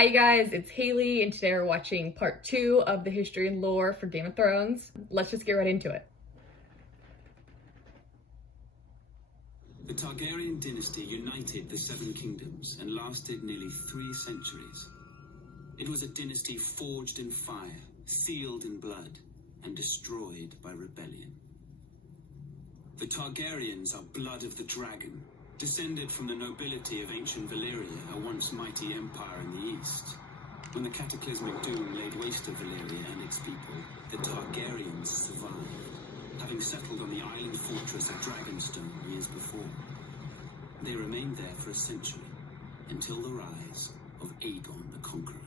Hi guys, it's Haley, and today we're watching part 2 of the history and lore for Game of Thrones. Let's just get right into it. The Targaryen dynasty united the Seven Kingdoms and lasted nearly 3 centuries. It was a dynasty forged in fire, sealed in blood, and destroyed by rebellion. The Targaryens are blood of the dragon, descended from the nobility of ancient Valyria, a once mighty empire in the east. When the cataclysmic doom laid waste to Valyria and its people, the Targaryens survived, having settled on the island fortress of Dragonstone years before. They remained there for a century, until the rise of Aegon the Conqueror.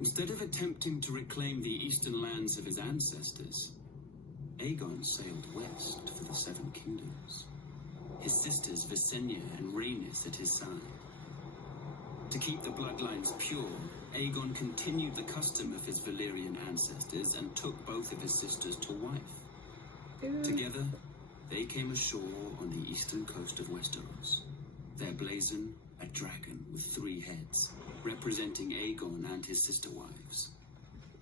Instead of attempting to reclaim the eastern lands of his ancestors, Aegon sailed west for the Seven Kingdoms, his sisters Visenya and Rhaenys at his side. To keep the bloodlines pure, Aegon continued the custom of his Valyrian ancestors and took both of his sisters to wife. Together, they came ashore on the eastern coast of Westeros, their blazon a dragon with 3 heads, representing Aegon and his sister wives.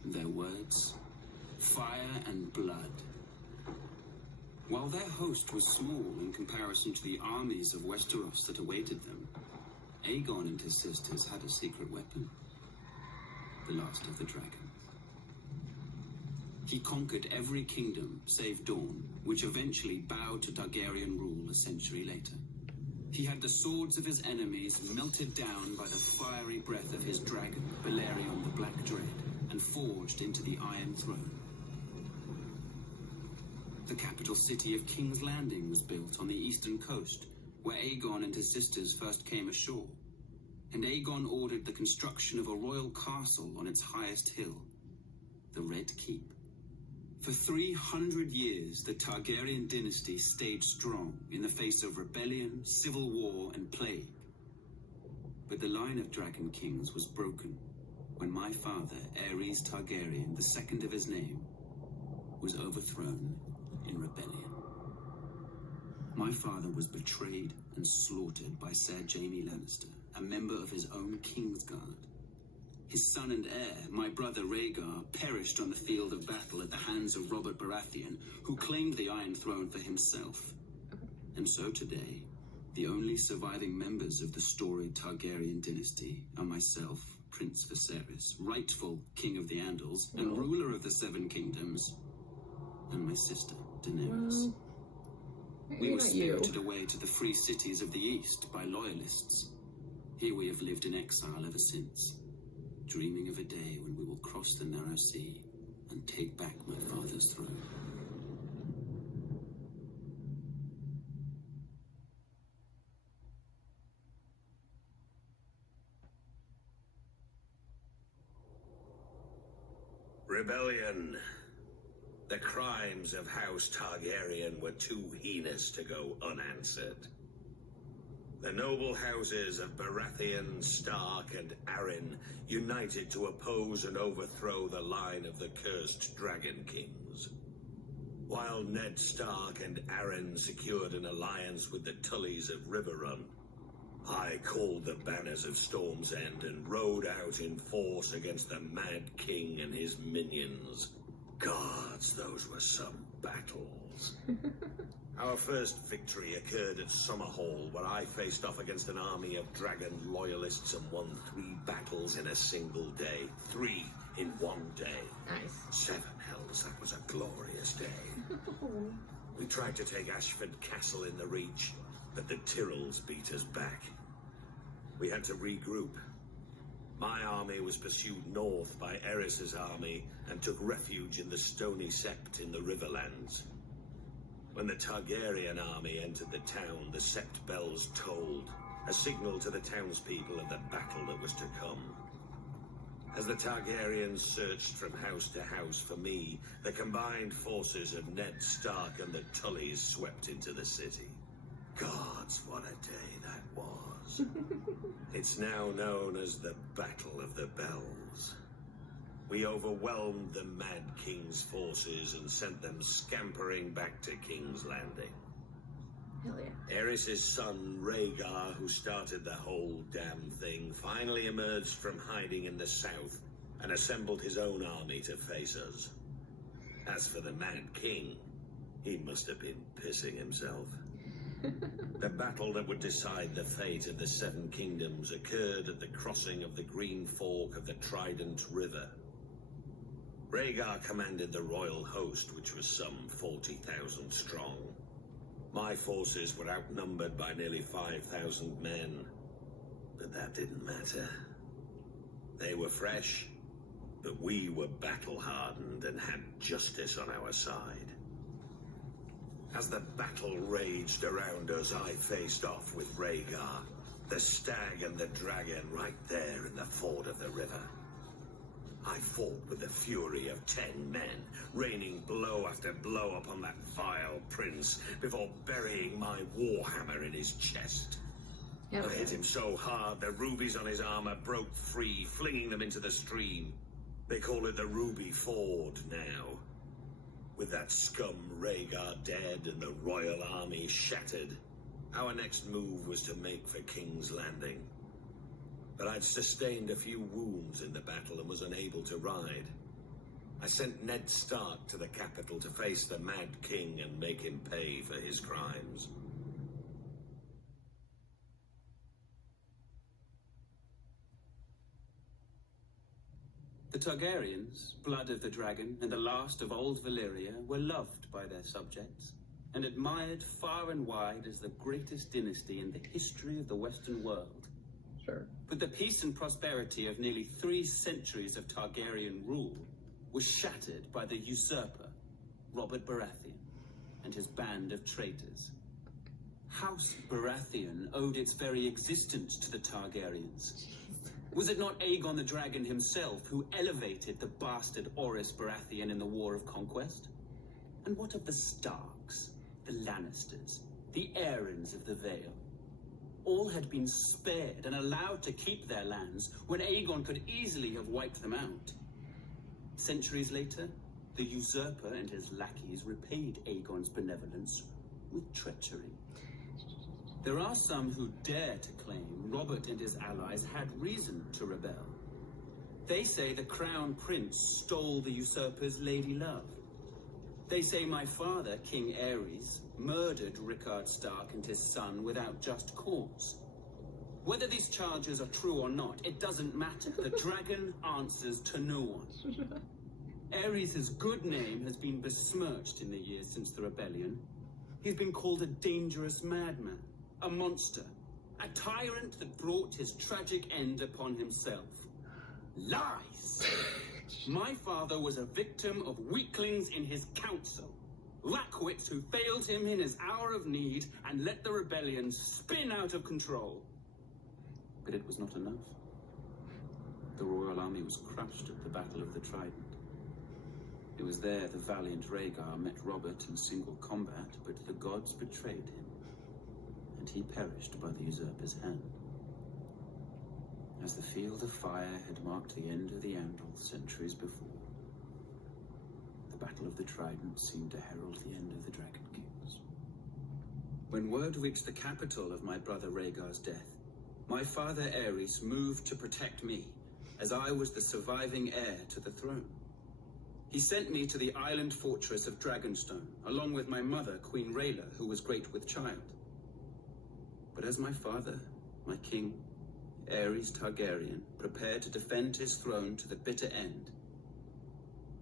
Their words, fire and blood. While their host was small in comparison to the armies of Westeros that awaited them, Aegon and his sisters had a secret weapon, the last of the dragons. He conquered every kingdom save Dorne, which eventually bowed to Targaryen rule a century later. He had the swords of his enemies melted down by the fiery breath of his dragon, Balerion the Black Dread, and forged into the Iron Throne. The capital city of King's Landing was built on the eastern coast, where Aegon and his sisters first came ashore. And Aegon ordered the construction of a royal castle on its highest hill, the Red Keep. For 300 years, the Targaryen dynasty stayed strong in the face of rebellion, civil war, and plague. But the line of Dragon Kings was broken when my father, Aerys Targaryen, the second of his name, was overthrown in rebellion. My father was betrayed and slaughtered by Ser Jaime Lannister, a member of his own Kingsguard. His son and heir, my brother Rhaegar, perished on the field of battle at the hands of Robert Baratheon, who claimed the Iron Throne for himself. And so today, the only surviving members of the storied Targaryen dynasty are myself, Prince Viserys, rightful King of the Andals and ruler of the Seven Kingdoms, and my sister, Daenerys. We were spirited away to the free cities of the East by loyalists. Here we have lived in exile ever since, dreaming of a day when we will cross the narrow sea and take back my father's throne. Rebellion. The crimes of House Targaryen were too heinous to go unanswered. The noble houses of Baratheon, Stark, and Arryn united to oppose and overthrow the line of the cursed Dragon Kings. While Ned Stark and Arryn secured an alliance with the Tullys of Riverrun, I called the banners of Storm's End and rode out in force against the Mad King and his minions. Gods, those were some battles. Our first victory occurred at Summerhall, where I faced off against an army of dragon loyalists and won 3 battles in a single day. 3 in one day. Nice. 7 hells, that was a glorious day. We tried to take Ashford Castle in the Reach, but the Tyrells beat us back. We had to regroup. My army was pursued north by Aerys's army and took refuge in the Stony Sept in the Riverlands. When the Targaryen army entered the town, the Sept bells tolled, a signal to the townspeople of the battle that was to come. As the Targaryens searched from house to house for me, the combined forces of Ned Stark and the Tullys swept into the city. Gods, what a day that was. It's now known as the Battle of the Bells. We overwhelmed the Mad King's forces and sent them scampering back to King's Landing. Hell yeah. Aerys's son, Rhaegar, who started the whole damn thing, finally emerged from hiding in the south and assembled his own army to face us. As for the Mad King, he must have been pissing himself. The battle that would decide the fate of the Seven Kingdoms occurred at the crossing of the Green Fork of the Trident River. Rhaegar commanded the royal host, which was some 40,000 strong. My forces were outnumbered by nearly 5,000 men, but that didn't matter. They were fresh, but we were battle-hardened and had justice on our side. As the battle raged around us, I faced off with Rhaegar, the stag and the dragon right there in the ford of the river. I fought with the fury of 10 men, raining blow after blow upon that vile prince before burying my warhammer in his chest. Yep. I hit him so hard the rubies on his armor broke free, flinging them into the stream. They call it the Ruby Ford now. With that scum Rhaegar dead and the royal army shattered, our next move was to make for King's Landing. But I'd sustained a few wounds in the battle and was unable to ride. I sent Ned Stark to the capital to face the Mad King and make him pay for his crimes. The Targaryens, blood of the dragon, and the last of old Valyria, were loved by their subjects, and admired far and wide as the greatest dynasty in the history of the Western world. Sure. But the peace and prosperity of nearly 3 centuries of Targaryen rule was shattered by the usurper, Robert Baratheon, and his band of traitors. House Baratheon owed its very existence to the Targaryens. Was it not Aegon the Dragon himself who elevated the bastard Orys Baratheon in the War of Conquest? And what of the Starks, the Lannisters, the Aarons of the Vale? All had been spared and allowed to keep their lands when Aegon could easily have wiped them out. Centuries later, the usurper and his lackeys repaid Aegon's benevolence with treachery. There are some who dare to claim Robert and his allies had reason to rebel. They say the Crown Prince stole the usurper's lady love. They say my father, King Aerys, murdered Rickard Stark and his son without just cause. Whether these charges are true or not, it doesn't matter. The dragon answers to no one. Aerys' good name has been besmirched in the years since the rebellion. He's been called a dangerous madman, a monster, a tyrant that brought his tragic end upon himself. Lies! My father was a victim of weaklings in his council. Lackwits who failed him in his hour of need and let the rebellion spin out of control. But it was not enough. The royal army was crushed at the Battle of the Trident. It was there the valiant Rhaegar met Robert in single combat, but the gods betrayed him, and he perished by the usurper's hand. As the field of fire had marked the end of the Andal centuries before, the Battle of the Trident seemed to herald the end of the Dragon Kings. When word reached the capital of my brother Rhaegar's death, my father Aerys moved to protect me, as I was the surviving heir to the throne. He sent me to the island fortress of Dragonstone, along with my mother, Queen Rhaela, who was great with child. But as my father, my king, Aerys Targaryen, prepared to defend his throne to the bitter end,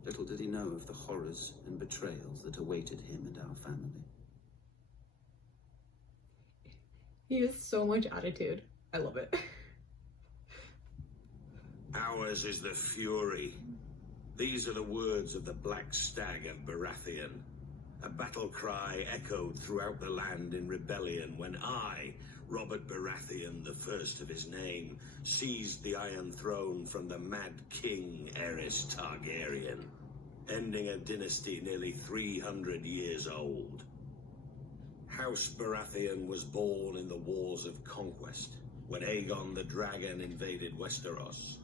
little did he know of the horrors and betrayals that awaited him and our family. He has so much attitude. I love it. Ours is the fury. These are the words of the Black Stag of Baratheon. A battle cry echoed throughout the land in rebellion when I, Robert Baratheon, the first of his name, seized the Iron Throne from the Mad King Aerys Targaryen, ending a dynasty nearly 300 years old. House Baratheon was born in the Wars of Conquest, when Aegon the Dragon invaded Westeros.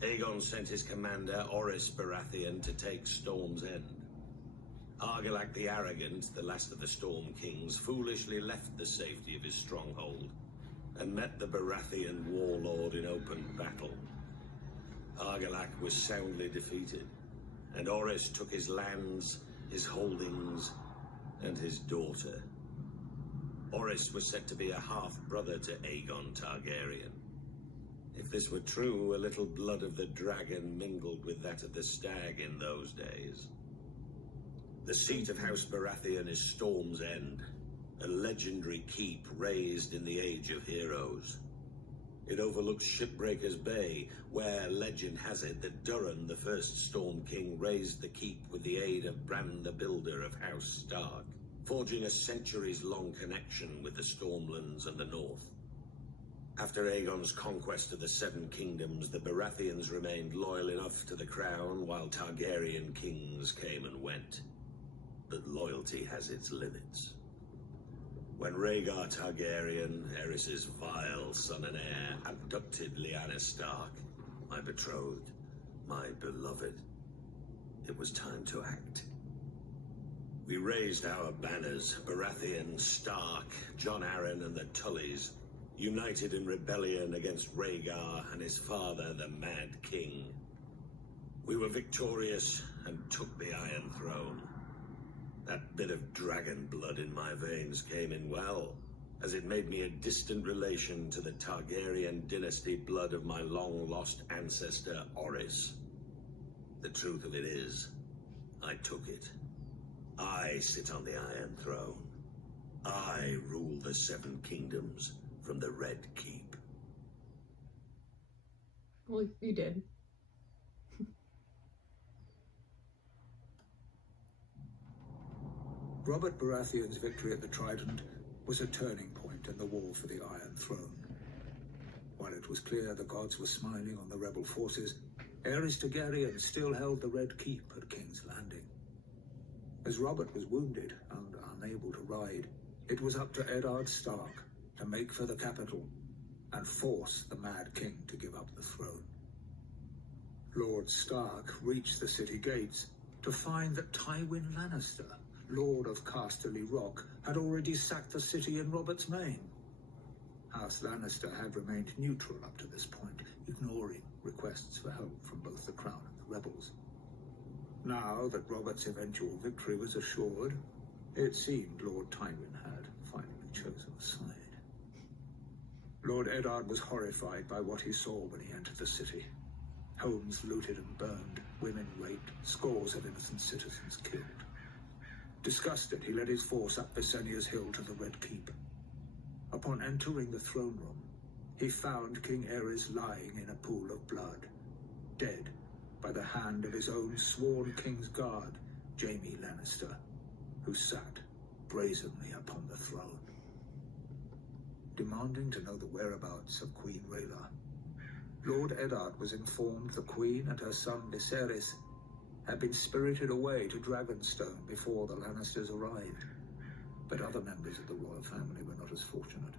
Aegon sent his commander, Orys Baratheon, to take Storm's End. Argilac the Arrogant, the last of the Storm Kings, foolishly left the safety of his stronghold and met the Baratheon warlord in open battle. Argilac was soundly defeated, and Orys took his lands, his holdings, and his daughter. Orys was said to be a half-brother to Aegon Targaryen. If this were true, a little blood of the dragon mingled with that of the stag in those days. The seat of House Baratheon is Storm's End, a legendary keep raised in the Age of Heroes. It overlooks Shipbreaker's Bay, where legend has it that Durin, the first Storm King, raised the keep with the aid of Bran the Builder of House Stark, forging a centuries-long connection with the Stormlands and the North. After Aegon's conquest of the Seven Kingdoms, the Baratheons remained loyal enough to the crown, while Targaryen kings came and went. But loyalty has its limits. When Rhaegar Targaryen, Aerys' vile son and heir, abducted Lyanna Stark, my betrothed, my beloved, it was time to act. We raised our banners, Baratheon, Stark, Jon Arryn, and the Tullys, united in rebellion against Rhaegar and his father, the Mad King. We were victorious and took the Iron Throne. That bit of dragon blood in my veins came in well, as it made me a distant relation to the Targaryen dynasty blood of my long-lost ancestor, Orys. The truth of it is, I took it. I sit on the Iron Throne. I rule the Seven Kingdoms from the Red Keep. Well, you did. Robert Baratheon's victory at the Trident was a turning point in the war for the Iron Throne. While it was clear the gods were smiling on the rebel forces, Aerys Targaryen still held the Red Keep at King's Landing. As Robert was wounded and unable to ride, it was up to Eddard Stark to make for the capital and force the Mad King to give up the throne. Lord Stark reached the city gates to find that Tywin Lannister, Lord of Casterly Rock, had already sacked the city in Robert's name. House Lannister had remained neutral up to this point, ignoring requests for help from both the Crown and the rebels. Now that Robert's eventual victory was assured, it seemed Lord Tywin had finally chosen a side. Lord Eddard was horrified by what he saw when he entered the city. Homes looted and burned, women raped, scores of innocent citizens killed. Disgusted, he led his force up Visenya's hill to the Red Keep. Upon entering the throne room, he found King Aerys lying in a pool of blood, dead by the hand of his own sworn king's guard, Jaime Lannister, who sat brazenly upon the throne. Demanding to know the whereabouts of Queen Rhaela, Lord Eddard was informed the Queen and her son Viserys had been spirited away to Dragonstone before the Lannisters arrived. But other members of the royal family were not as fortunate.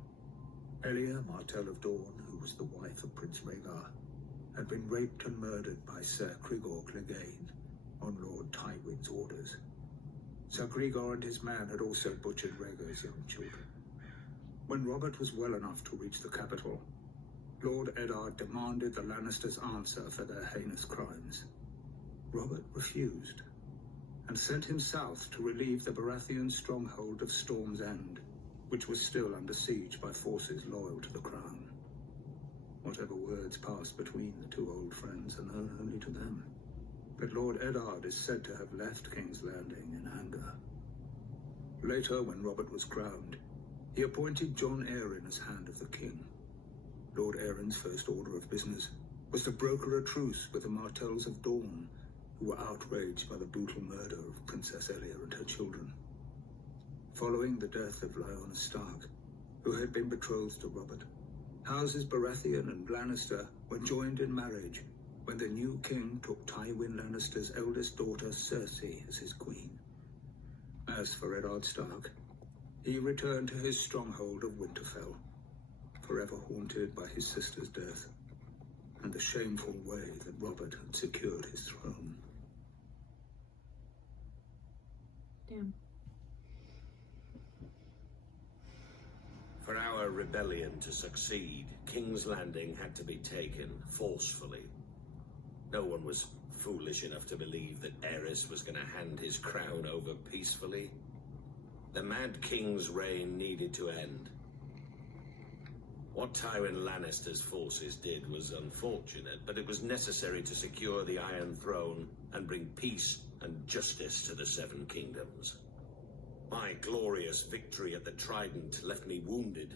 Elia Martell of Dorne, who was the wife of Prince Rhaegar, had been raped and murdered by Ser Cregor Clegane on Lord Tywin's orders. Ser Cregor and his man had also butchered Rhaegar's young children. When Robert was well enough to reach the capital, Lord Eddard demanded the Lannisters answer for their heinous crimes. Robert refused, and sent him south to relieve the Baratheon stronghold of Storm's End, which was still under siege by forces loyal to the crown. Whatever words passed between the two old friends are known only to them. But Lord Eddard is said to have left King's Landing in anger. Later, when Robert was crowned, he appointed Jon Arryn as Hand of the King. Lord Arryn's first order of business was to broker a truce with the Martells of Dorne, who were outraged by the brutal murder of Princess Elia and her children. Following the death of Lyanna Stark, who had been betrothed to Robert, Houses Baratheon and Lannister were joined in marriage when the new king took Tywin Lannister's eldest daughter Cersei as his queen. As for Eddard Stark, he returned to his stronghold of Winterfell, forever haunted by his sister's death and the shameful way that Robert had secured his throne. Damn. For our rebellion to succeed, King's Landing had to be taken forcefully. No one was foolish enough to believe that Aerys was going to hand his crown over peacefully. The Mad King's reign needed to end. What Tywin Lannister's forces did was unfortunate, but it was necessary to secure the Iron Throne and bring peace and justice to the Seven Kingdoms. My glorious victory at the Trident left me wounded,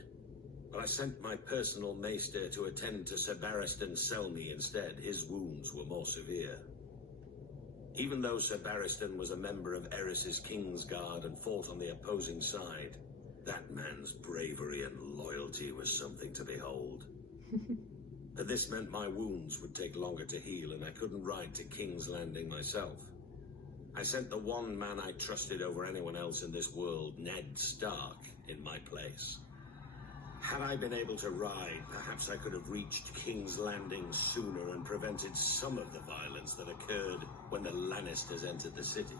but I sent my personal maester to attend to Sir Barristan Selmy instead. His wounds were more severe. Even though Sir Barristan was a member of Aerys's Kingsguard and fought on the opposing side, that man's bravery and loyalty was something to behold. But this meant my wounds would take longer to heal, and I couldn't ride to King's Landing myself. I sent the one man I trusted over anyone else in this world, Ned Stark, in my place. Had I been able to ride, perhaps I could have reached King's Landing sooner and prevented some of the violence that occurred when the Lannisters entered the city.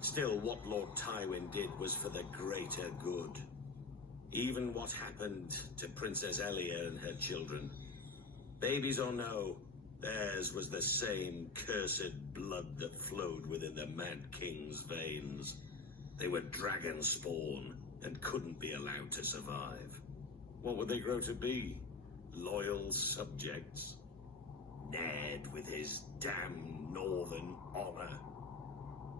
Still, what Lord Tywin did was for the greater good. Even what happened to Princess Elia and her children, babies or no, theirs was the same cursed blood that flowed within the Mad King's veins. They were dragon spawn and couldn't be allowed to survive. What would they grow to be? Loyal subjects? Ned with his damn northern honor.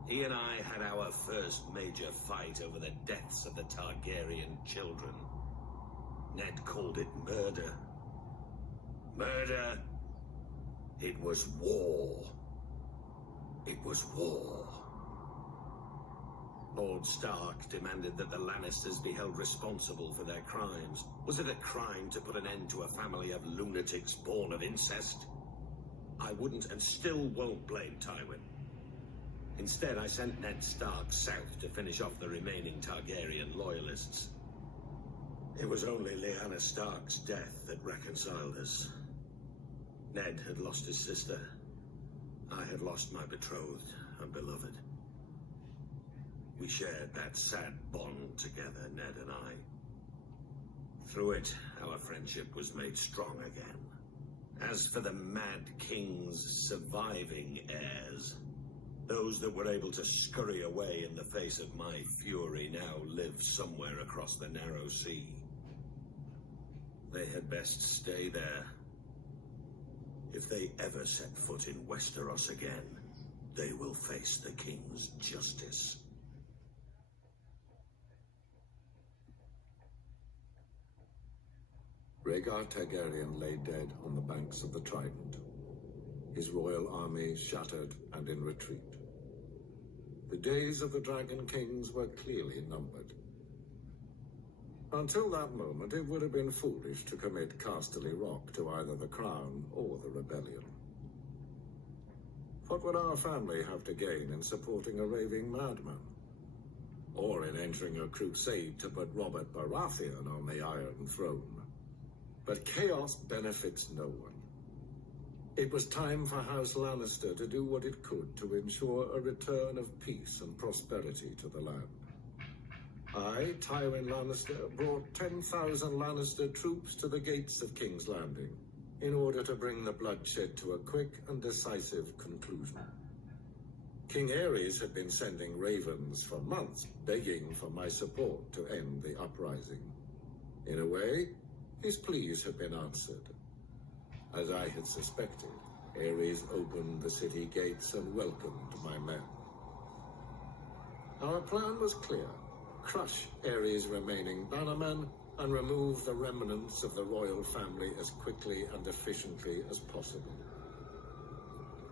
He and I had our first major fight over the deaths of the Targaryen children. Ned called it murder. Murder? It was war. It was war. Lord Stark demanded that the Lannisters be held responsible for their crimes. Was it a crime to put an end to a family of lunatics born of incest? I wouldn't and still won't blame Tywin. Instead, I sent Ned Stark south to finish off the remaining Targaryen loyalists. It was only Lyanna Stark's death that reconciled us. Ned had lost his sister. I had lost my betrothed and beloved. We shared that sad bond together, Ned and I. Through it, our friendship was made strong again. As for the Mad King's surviving heirs, those that were able to scurry away in the face of my fury now live somewhere across the narrow sea. They had best stay there. If they ever set foot in Westeros again, they will face the King's justice. Rhaegar Targaryen lay dead on the banks of the Trident, his royal army shattered and in retreat. The days of the Dragon Kings were clearly numbered. Until that moment, it would have been foolish to commit Casterly Rock to either the Crown or the Rebellion. What would our family have to gain in supporting a raving madman? Or in entering a crusade to put Robert Baratheon on the Iron Throne? But chaos benefits no one. It was time for House Lannister to do what it could to ensure a return of peace and prosperity to the land. I, Tywin Lannister, brought 10,000 Lannister troops to the gates of King's Landing in order to bring the bloodshed to a quick and decisive conclusion. King Aerys had been sending ravens for months, begging for my support to end the uprising. In a way, his pleas had been answered. As I had suspected, Aerys opened the city gates and welcomed my men. Our plan was clear. Crush Aerys' remaining bannermen and remove the remnants of the royal family as quickly and efficiently as possible.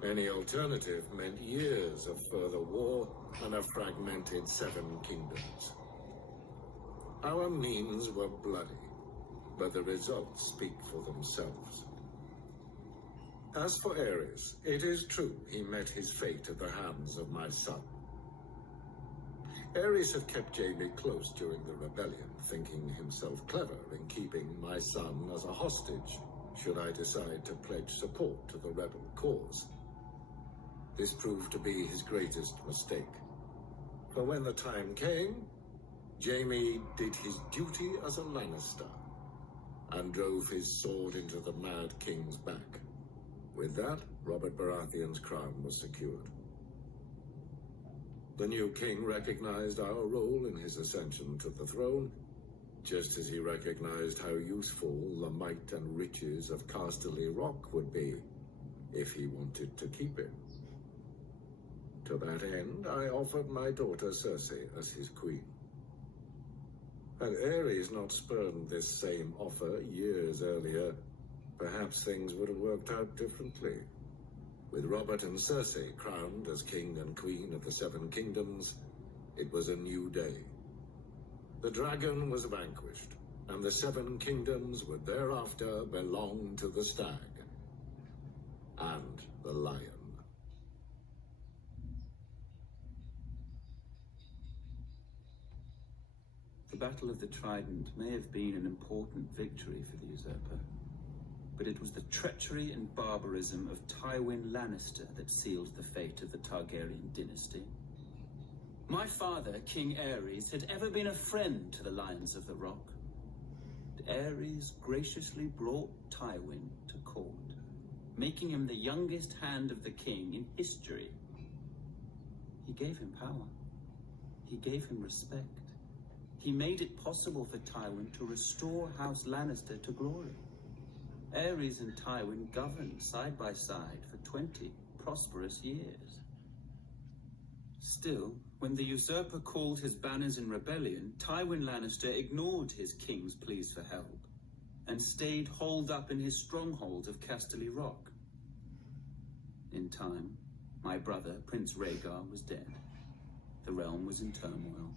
Any alternative meant years of further war and a fragmented Seven Kingdoms. Our means were bloody, but the results speak for themselves. As for Aerys, it is true he met his fate at the hands of my son. Aerys had kept Jaime close during the rebellion, thinking himself clever in keeping my son as a hostage, should I decide to pledge support to the rebel cause. This proved to be his greatest mistake. But when the time came, Jaime did his duty as a Lannister and drove his sword into the Mad King's back. With that, Robert Baratheon's crown was secured. The new king recognized our role in his ascension to the throne, just as he recognized how useful the might and riches of Casterly Rock would be if he wanted to keep it. To that end, I offered my daughter Cersei as his queen. Had Aerys not spurned this same offer years earlier, perhaps things would have worked out differently. With Robert and Cersei crowned as king and queen of the Seven Kingdoms, it was a new day. The dragon was vanquished, and the Seven Kingdoms would thereafter belong to the stag and the lion. The Battle of the Trident may have been an important victory for the usurper, but it was the treachery and barbarism of Tywin Lannister that sealed the fate of the Targaryen dynasty. My father, King Aerys, had ever been a friend to the Lions of the Rock. Aerys graciously brought Tywin to court, making him the youngest hand of the king in history. He gave him power. He gave him respect. He made it possible for Tywin to restore House Lannister to glory. Aerys and Tywin governed side by side for 20 prosperous years. Still, when the usurper called his banners in rebellion, Tywin Lannister ignored his king's pleas for help and stayed holed up in his stronghold of Casterly Rock. In time, my brother, Prince Rhaegar, was dead. The realm was in turmoil,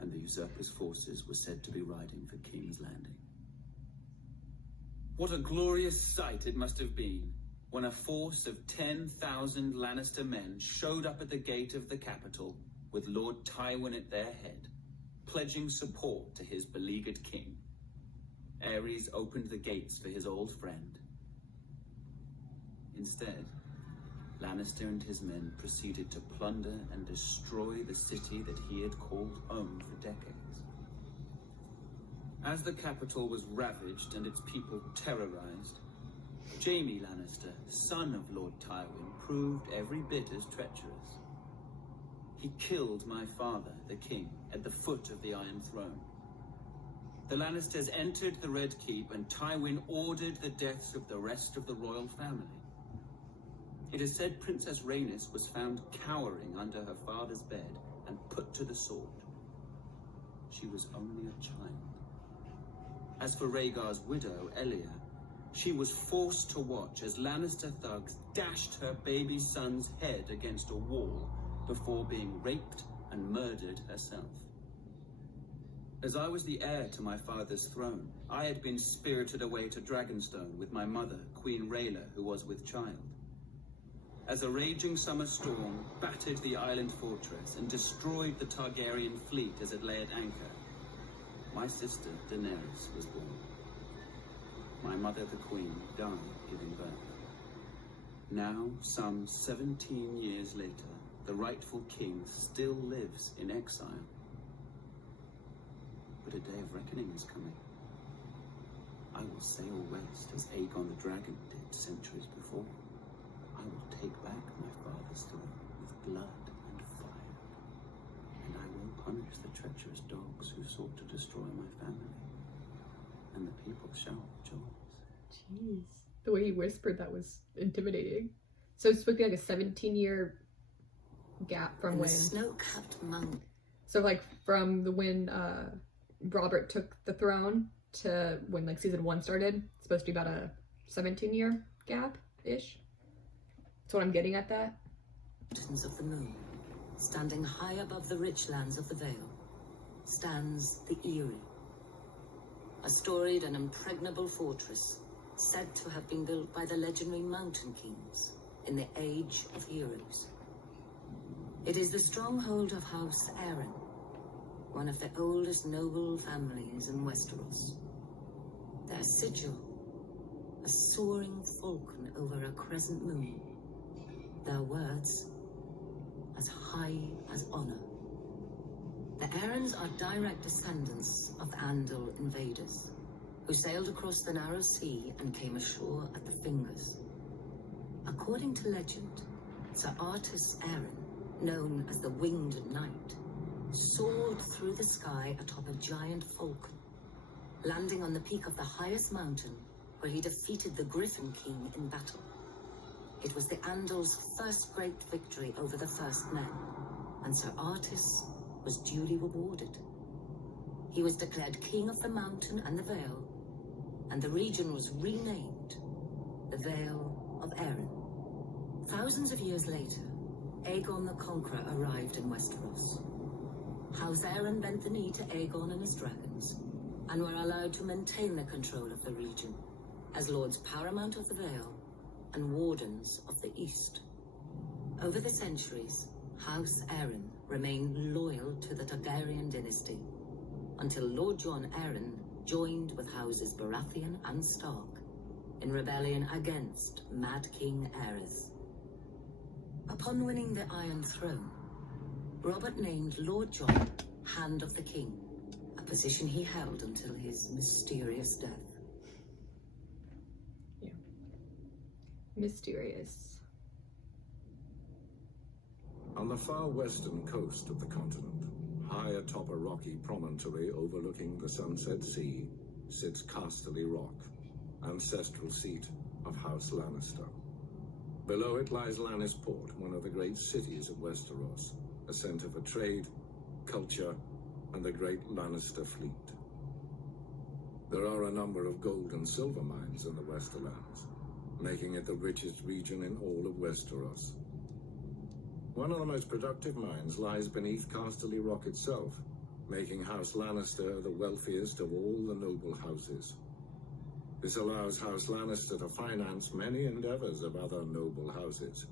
and the usurper's forces were said to be riding for King's Landing. What a glorious sight it must have been when a force of 10,000 Lannister men showed up at the gate of the capital with Lord Tywin at their head, pledging support to his beleaguered king. Aerys opened the gates for his old friend. Instead, Lannister and his men proceeded to plunder and destroy the city that he had called home for decades. As the capital was ravaged and its people terrorized, Jaime Lannister, son of Lord Tywin, proved every bit as treacherous. He killed my father, the king, at the foot of the Iron Throne. The Lannisters entered the Red Keep, and Tywin ordered the deaths of the rest of the royal family. It is said Princess Rhaenys was found cowering under her father's bed and put to the sword. She was only a child. As for Rhaegar's widow, Elia, she was forced to watch as Lannister thugs dashed her baby son's head against a wall before being raped and murdered herself. As I was the heir to my father's throne, I had been spirited away to Dragonstone with my mother, Queen Rhaela, who was with child. As a raging summer storm battered the island fortress and destroyed the Targaryen fleet as it lay at anchor, my sister, Daenerys, was born. My mother, the Queen, died giving birth. Now, some 17 years later, the rightful king still lives in exile. But a day of reckoning is coming. I will sail west as Aegon the Dragon did centuries before. I will take back my father's throne with blood and fire. And I will punish the treacherous dogs who sought to destroy my family. And the people shall rejoice. Jeez. The way he whispered that was intimidating. So it's supposed to be like a 17-year gap from when... The snow-capped mountain. So like from the when Robert took the throne to when like season 1 started, it's supposed to be about a 17-year gap-ish. That's what I'm getting at that. Mountains of the moon, standing high above the rich lands of the Vale, stands the Eyrie. A storied and impregnable fortress, said to have been built by the legendary Mountain Kings in the Age of Heroes. It is the stronghold of House Arryn, one of the oldest noble families in Westeros. Their sigil, a soaring falcon over a crescent moon. Their words, as high as honor. The Arryns are direct descendants of the Andal invaders, who sailed across the narrow sea and came ashore at the Fingers. According to legend, Sir Artus Arryn, known as the Winged Knight, soared through the sky atop a giant falcon, landing on the peak of the highest mountain, where he defeated the Griffin King in battle. It was the Andal's first great victory over the First Men, and Sir Artus was duly rewarded. He was declared King of the Mountain and the Vale, and the region was renamed the Vale of Arryn. Thousands of years later, Aegon the Conqueror arrived in Westeros. House Arryn bent the knee to Aegon and his dragons, and were allowed to maintain the control of the region as Lords Paramount of the Vale and Wardens of the East. Over the centuries, House Arryn remained loyal to the Targaryen dynasty, until Lord Jon Arryn joined with houses Baratheon and Stark in rebellion against Mad King Aerys. Upon winning the Iron Throne, Robert named Lord Jon Hand of the King, a position he held until his mysterious death. Yeah. Mysterious. On the far western coast of the continent, high atop a rocky promontory overlooking the Sunset Sea, sits Casterly Rock, ancestral seat of House Lannister. Below it lies Lannisport, one of the great cities of Westeros, a centre for trade, culture, and the great Lannister fleet. There are a number of gold and silver mines in the Westerlands, making it the richest region in all of Westeros. One of the most productive mines lies beneath Casterly Rock itself, making House Lannister the wealthiest of all the noble houses. This allows House Lannister to finance many endeavors of other noble houses.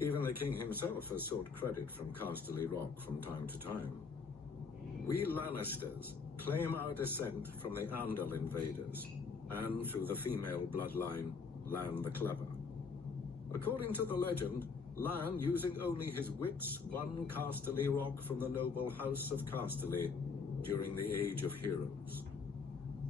Even the king himself has sought credit from Casterly Rock from time to time. We Lannisters claim our descent from the Andal invaders, and through the female bloodline, Lann the Clever. According to the legend, Lann, using only his wits, won Casterly Rock from the noble house of Casterly during the Age of Heroes.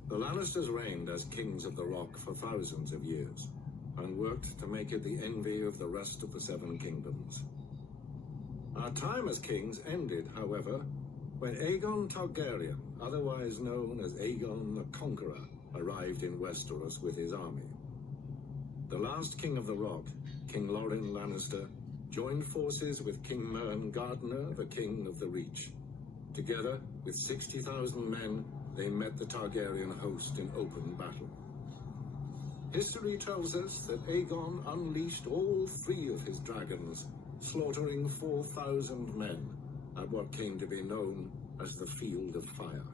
The Lannisters reigned as kings of the Rock for thousands of years, and worked to make it the envy of the rest of the Seven Kingdoms. Our time as kings ended, however, when Aegon Targaryen, otherwise known as Aegon the Conqueror, arrived in Westeros with his army. The last king of the Rock, King Loren Lannister, joined forces with King Mern Gardener, the king of the Reach. Together, with 60,000 men, they met the Targaryen host in open battle. History tells us that Aegon unleashed all 3 of his dragons, slaughtering 4,000 men at what came to be known as the Field of Fire.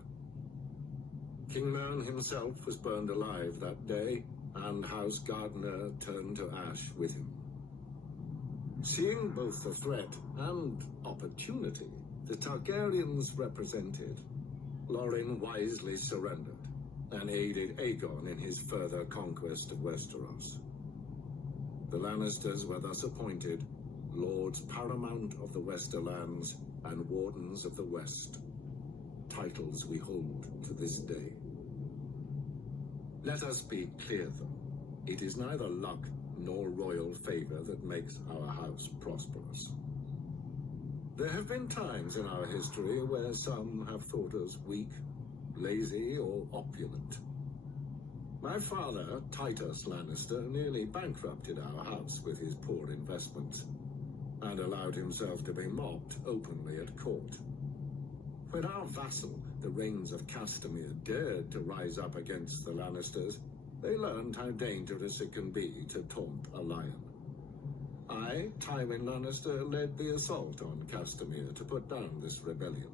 King Mern himself was burned alive that day, and House Gardener turned to ash with him. Seeing both the threat and opportunity the Targaryens represented, Loren wisely surrendered and aided Aegon in his further conquest of Westeros. The Lannisters were thus appointed Lords Paramount of the Westerlands and Wardens of the West, titles we hold to this day. Let us be clear, though, it is neither luck nor royal favor that makes our house prosperous. There have been times in our history where some have thought us weak, lazy, or opulent. My father, Titus Lannister, nearly bankrupted our house with his poor investments, and allowed himself to be mocked openly at court. When our vassal, the Rains of Castamere, dared to rise up against the Lannisters, they learned how dangerous it can be to taunt a lion. I, Tywin Lannister, led the assault on Castamere to put down this rebellion.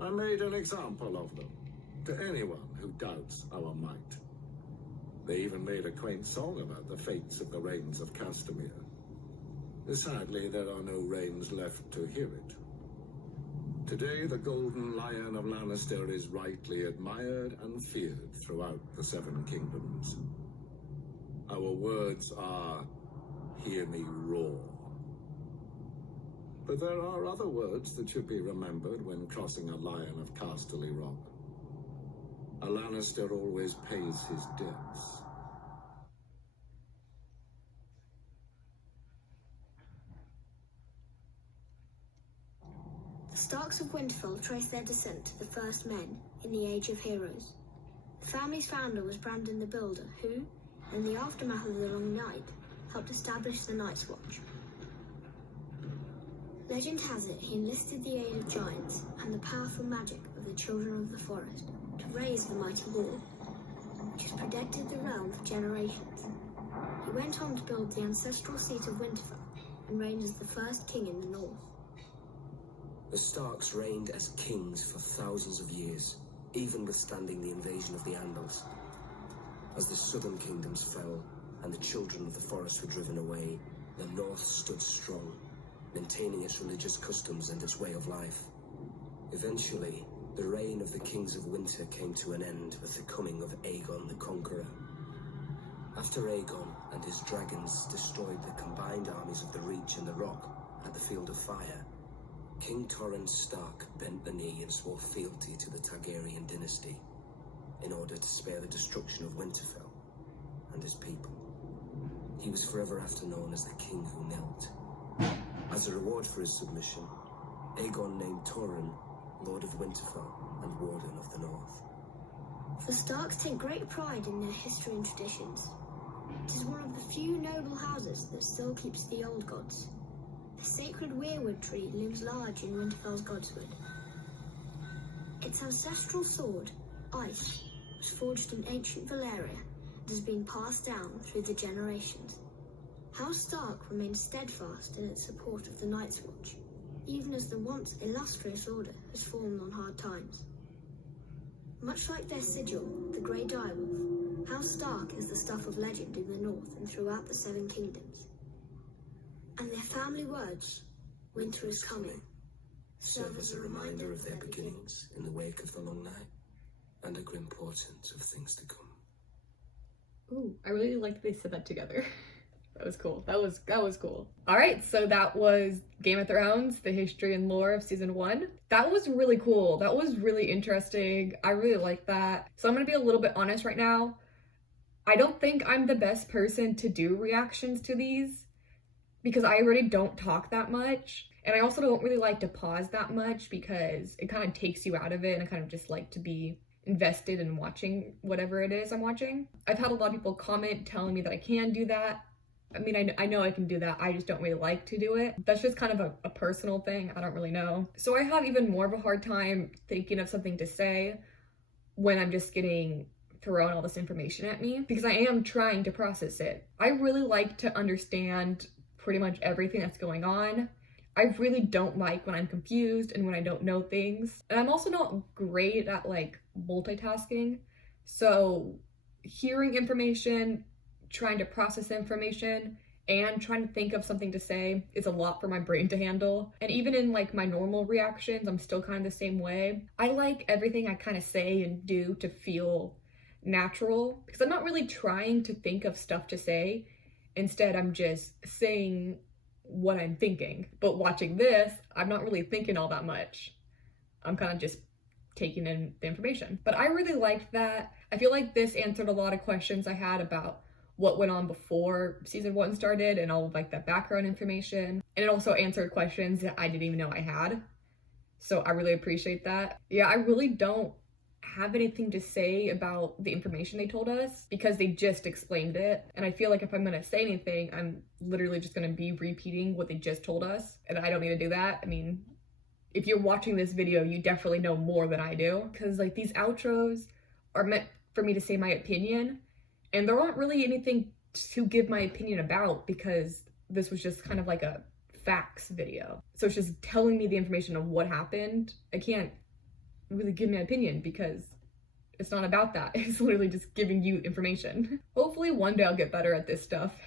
I made an example of them, to anyone who doubts our might. They even made a quaint song about the fates of the Rains of Castamere. Sadly, there are no Rains left to hear it. Today, the Golden Lion of Lannister is rightly admired and feared throughout the Seven Kingdoms. Our words are, "Hear me roar." But there are other words that should be remembered when crossing a Lion of Casterly Rock. A Lannister always pays his debts. The Starks of Winterfell trace their descent to the first men in the Age of Heroes. The family's founder was Brandon the Builder, who, in the aftermath of the Long Night, helped establish the Night's Watch. Legend has it he enlisted the aid of giants and the powerful magic of the Children of the Forest to raise the mighty wall, which has protected the realm for generations. He went on to build the ancestral seat of Winterfell and reigned as the first king in the north. The Starks reigned as kings for thousands of years, even withstanding the invasion of the Andals. As the southern kingdoms fell and the Children of the Forest were driven away, the north stood strong, maintaining its religious customs and its way of life. Eventually, the reign of the Kings of Winter came to an end with the coming of Aegon the Conqueror. After Aegon and his dragons destroyed the combined armies of the Reach and the Rock at the Field of Fire, King Torrhen Stark bent the knee and swore fealty to the Targaryen dynasty in order to spare the destruction of Winterfell and his people. He was forever after known as the King Who Knelt. As a reward for his submission, Aegon named Torrhen Lord of Winterfell and Warden of the North. The Starks take great pride in their history and traditions. It is one of the few noble houses that still keeps the old gods. The sacred weirwood tree looms large in Winterfell's Godswood. Its ancestral sword, Ice, was forged in ancient Valyria and has been passed down through the generations. House Stark remains steadfast in its support of the Night's Watch, even as the once illustrious order has fallen on hard times. Much like their sigil, the Grey Direwolf, House Stark is the stuff of legend in the north and throughout the Seven Kingdoms. And their family words, "Winter is coming," Serve as a reminder of their beginnings in the wake of the Long Night and a grim portent of things to come. Ooh, I really liked they said that together. That was cool. That was cool. All right, so that was Game of Thrones, the history and lore of season 1. That was really cool. That was really interesting. I really liked that. So I'm gonna be a little bit honest right now. I don't think I'm the best person to do reactions to these because I already don't talk that much. And I also don't really like to pause that much because it kind of takes you out of it, and I kind of just like to be invested in watching whatever it is I'm watching. I've had a lot of people comment telling me that I can do that. I mean, I know I can do that, I just don't really like to do it. That's just kind of a personal thing, I don't really know. So I have even more of a hard time thinking of something to say when I'm just getting thrown all this information at me, because I am trying to process it. I really like to understand pretty much everything that's going on. I really don't like when I'm confused and when I don't know things. And I'm also not great at like multitasking. So hearing information, trying to process information, and trying to think of something to say is a lot for my brain to handle. And even in like my normal reactions, I'm still kind of the same way. I like everything I kind of say and do to feel natural, because I'm not really trying to think of stuff to say. Instead, I'm just saying what I'm thinking. But watching this, I'm not really thinking all that much. I'm kind of just taking in the information. But I really liked that. I feel like this answered a lot of questions I had about what went on before season 1 started and all of like that background information. And it also answered questions that I didn't even know I had. So I really appreciate that. Yeah, I really don't have anything to say about the information they told us because they just explained it. And I feel like if I'm gonna say anything, I'm literally just gonna be repeating what they just told us. And I don't need to do that. I mean, if you're watching this video, you definitely know more than I do. Because like these outros are meant for me to say my opinion. And there aren't really anything to give my opinion about because this was just kind of like a facts video. So it's just telling me the information of what happened. I can't really give my opinion because it's not about that. It's literally just giving you information. Hopefully one day I'll get better at this stuff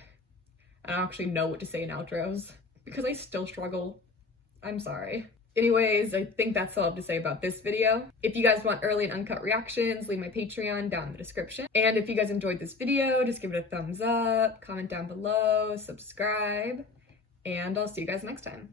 and I'll actually know what to say in outros because I still struggle. I'm sorry. Anyways, I think that's all I have to say about this video. If you guys want early and uncut reactions, leave my Patreon down in the description. And if you guys enjoyed this video, just give it a thumbs up, comment down below, subscribe, and I'll see you guys next time.